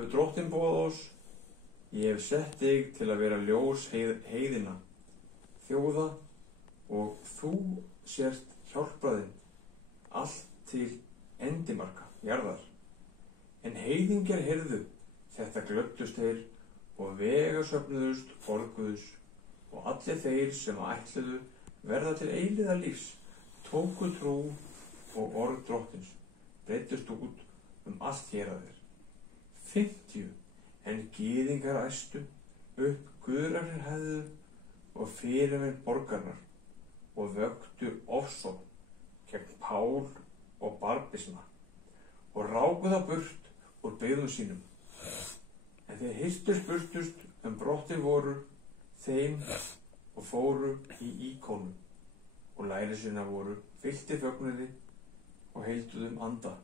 Hefur Drottinn boðað oss, ég hef sett þig til að vera ljós heiðinna, þjóða, og þú sért hjálpræðin, allt til endimarka jarðar. En heiðingjar heyrðu, þetta glöddust þeir og vegasöfnuðust orð Guðs, og allir þeir sem ætluðu verða til eilíðar lífs tóku trú og orð Drottins, breiddust út allt héraðið. 50 en gyðingar æstu upp guðrænir hefðu og fyrirmenn borgarnar og vöktu ofsókn gegn Pál og Barbisma og ráku þá burt úr byggðum sínum. En þeir hirtust burtust brottin voru þeim og fóru í Íkónu og lærisveinar voru fylltir fögnuði og heilduðum anda.